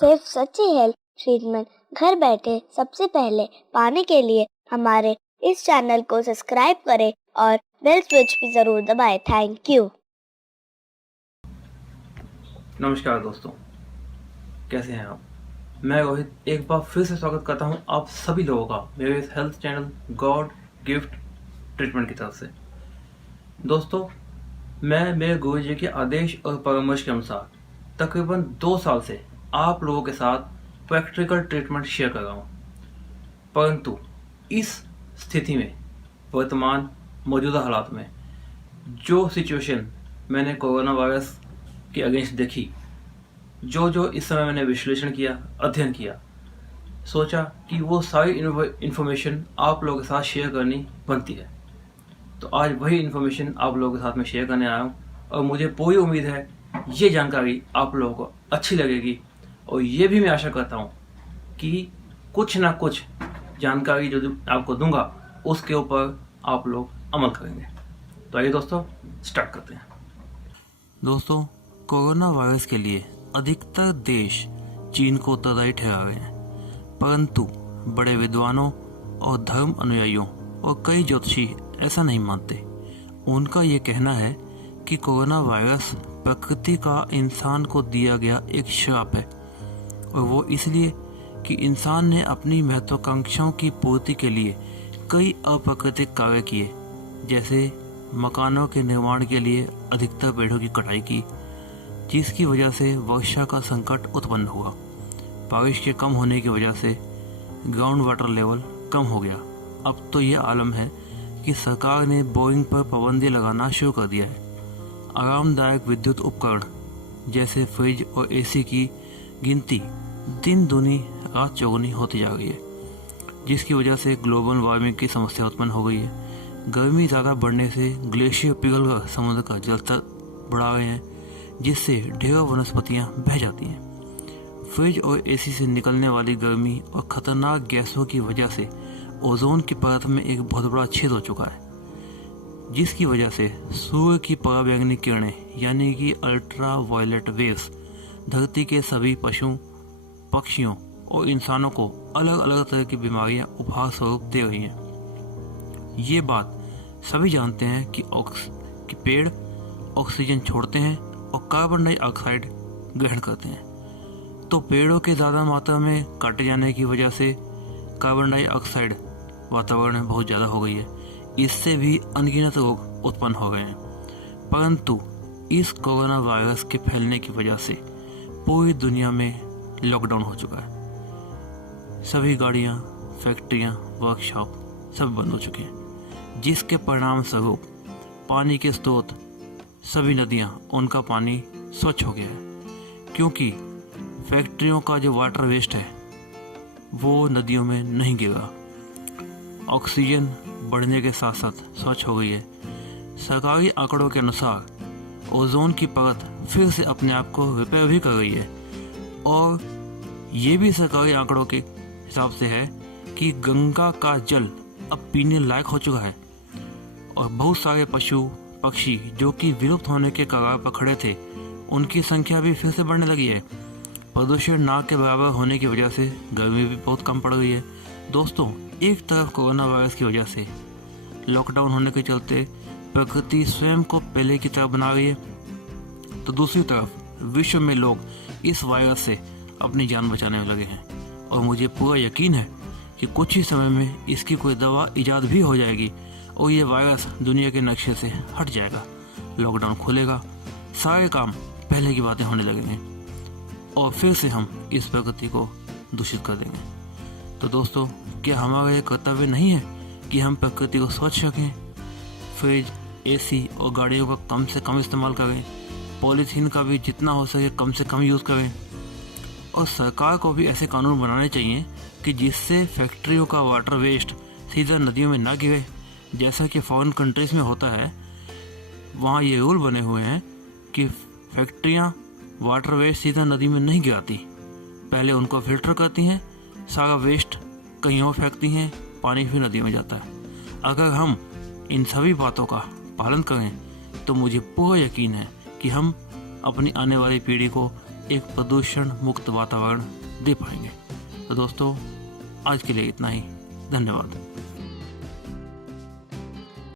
सिर्फ सच्ची health treatment घर बैठे सबसे पहले पाने के लिए हमारे इस चैनल को सब्सक्राइब करें और बेल स्विच भी ज़रूर दबाएं। Thank you. नमस्कार दोस्तों, कैसे हैं आप? मैं रोहित एक बार फिर से स्वागत करता हूं आप सभी लोगों का मेरे इस health channel God gift treatment की तरफ से। दोस्तों, मैं मेरे गुरु जी के आदेश और परामर्श के अनुसार तकरीबन 2 साल से आप लोगों के साथ प्रैक्टिकल ट्रीटमेंट शेयर कर रहा हूँ। परंतु इस स्थिति में, वर्तमान मौजूदा हालात में जो सिचुएशन मैंने कोरोना वायरस के अगेंस्ट देखी, जो इस समय मैंने विश्लेषण किया, अध्ययन किया, सोचा कि वो सारी इन्फॉर्मेशन आप लोगों के साथ शेयर करनी बनती है। तो आज वही इन्फॉर्मेशन आप लोगों के साथ में शेयर करने आया हूँ और मुझे पूरी उम्मीद है ये जानकारी आप लोगों को अच्छी लगेगी और ये भी मैं आशा करता हूँ कि कुछ ना कुछ जानकारी जो आपको दूंगा उसके ऊपर आप लोग अमल करेंगे। तो आइए दोस्तों, स्टार्ट करते हैं। दोस्तों, कोरोना वायरस के लिए अधिकतर देश चीन को उत्तरदायी ठहरा रहे हैं, परंतु बड़े विद्वानों और धर्म अनुयायियों और कई ज्योतिषी ऐसा नहीं मानते। उनका ये कहना है कि कोरोना वायरस प्रकृति का इंसान को दिया गया एक श्राप है, और वो इसलिए कि इंसान ने अपनी महत्वाकांक्षाओं की पूर्ति के लिए कई अप्राकृतिक कार्य किए, जैसे मकानों के निर्माण के लिए अधिकतर पेड़ों की कटाई की, जिसकी वजह से वर्षा का संकट उत्पन्न हुआ। बारिश के कम होने की वजह से ग्राउंड वाटर लेवल कम हो गया। अब तो ये आलम है कि सरकार ने बोरिंग पर पाबंदी लगाना शुरू कर दिया है। आरामदायक विद्युत उपकरण जैसे फ्रिज और एसी की गिनती दिन दूनी रात चौगुनी होती जा रही है, जिसकी वजह से ग्लोबल वार्मिंग की समस्या उत्पन्न हो गई है। गर्मी ज़्यादा बढ़ने से ग्लेशियर पिघलकर समुद्र का जल स्तर बढ़ा रहे हैं, जिससे ढेरों वनस्पतियां बह जाती हैं। फ्रिज और एसी से निकलने वाली गर्मी और खतरनाक गैसों की वजह से ओजोन की परत में एक बहुत बड़ा छेद हो चुका है, जिसकी वजह से सूर्य की पराबैंगनी किरणें यानी कि अल्ट्रा वायलेट वेव्स धरती के सभी पशु पक्षियों और इंसानों को अलग अलग तरह की बीमारियां उपहार स्वरूप दे रही हैं। ये बात सभी जानते हैं कि पेड़ ऑक्सीजन छोड़ते हैं और कार्बन डाइऑक्साइड ग्रहण करते हैं। तो पेड़ों के ज़्यादा मात्रा में काटे जाने की वजह से कार्बन डाइऑक्साइड वातावरण में बहुत ज़्यादा हो गई है। इससे भी अनगिनत रोग उत्पन्न हो गए हैं। परंतु इस कोरोना वायरस के फैलने की वजह से पूरी दुनिया में लॉकडाउन हो चुका है। सभी गाड़ियाँ, फैक्ट्रियाँ, वर्कशॉप सब बंद हो चुके हैं, जिसके परिणाम स्वरूप पानी के स्रोत, सभी नदियाँ, उनका पानी स्वच्छ हो गया है, क्योंकि फैक्ट्रियों का जो वाटर वेस्ट है वो नदियों में नहीं गिरा। ऑक्सीजन बढ़ने के साथ साथ स्वच्छ हो गई है। सरकारी आंकड़ों के अनुसार ओजोन की परत फिर से अपने आप को रिपेयर भी कर रही है, और ये भी सरकारी आंकड़ों के हिसाब से है कि गंगा का जल अब पीने लायक हो चुका है, और बहुत सारे पशु पक्षी जो कि विलुप्त होने के कगार पर खड़े थे, उनकी संख्या भी फिर से बढ़ने लगी है। प्रदूषण ना के बराबर होने की वजह से गर्मी भी बहुत कम पड़ गई है। दोस्तों, एक तरफ कोरोना वायरस की वजह से लॉकडाउन होने के चलते प्रकृति स्वयं को पहले की तरह बना रही है, तो दूसरी तरफ विश्व में लोग इस वायरस से अपनी जान बचाने में लगे हैं, और मुझे पूरा यकीन है कि कुछ ही समय में इसकी कोई दवा इजाद भी हो जाएगी और ये वायरस दुनिया के नक्शे से हट जाएगा। लॉकडाउन खुलेगा, सारे काम पहले की बातें होने लगेंगे और फिर से हम इस प्रकृति को दूषित कर देंगे। तो दोस्तों, क्या हमारा ये कर्तव्य नहीं है कि हम प्रकृति को स्वच्छ रखें? फ्रिज, एसी और गाड़ियों का कम से कम इस्तेमाल करें, पॉलीथीन का भी जितना हो सके कम से कम यूज़ करें, और सरकार को भी ऐसे कानून बनाने चाहिए कि जिससे फैक्ट्रियों का वाटर वेस्ट सीधा नदियों में ना गिरे। जैसा कि फॉरेन कंट्रीज़ में होता है, वहाँ ये रूल बने हुए हैं कि फैक्ट्रियाँ वाटर वेस्ट सीधा नदी में नहीं गिराती, पहले उनको फिल्टर करती हैं, सारा वेस्ट कहीं और फेंकती हैं, पानी फिर नदी में जाता है। अगर हम इन सभी बातों का पालन करें तो मुझे पूरा यकीन है कि हम अपनी आने वाली पीढ़ी को एक प्रदूषण मुक्त वातावरण दे पाएंगे। तो दोस्तों आज के लिए इतना ही, धन्यवाद।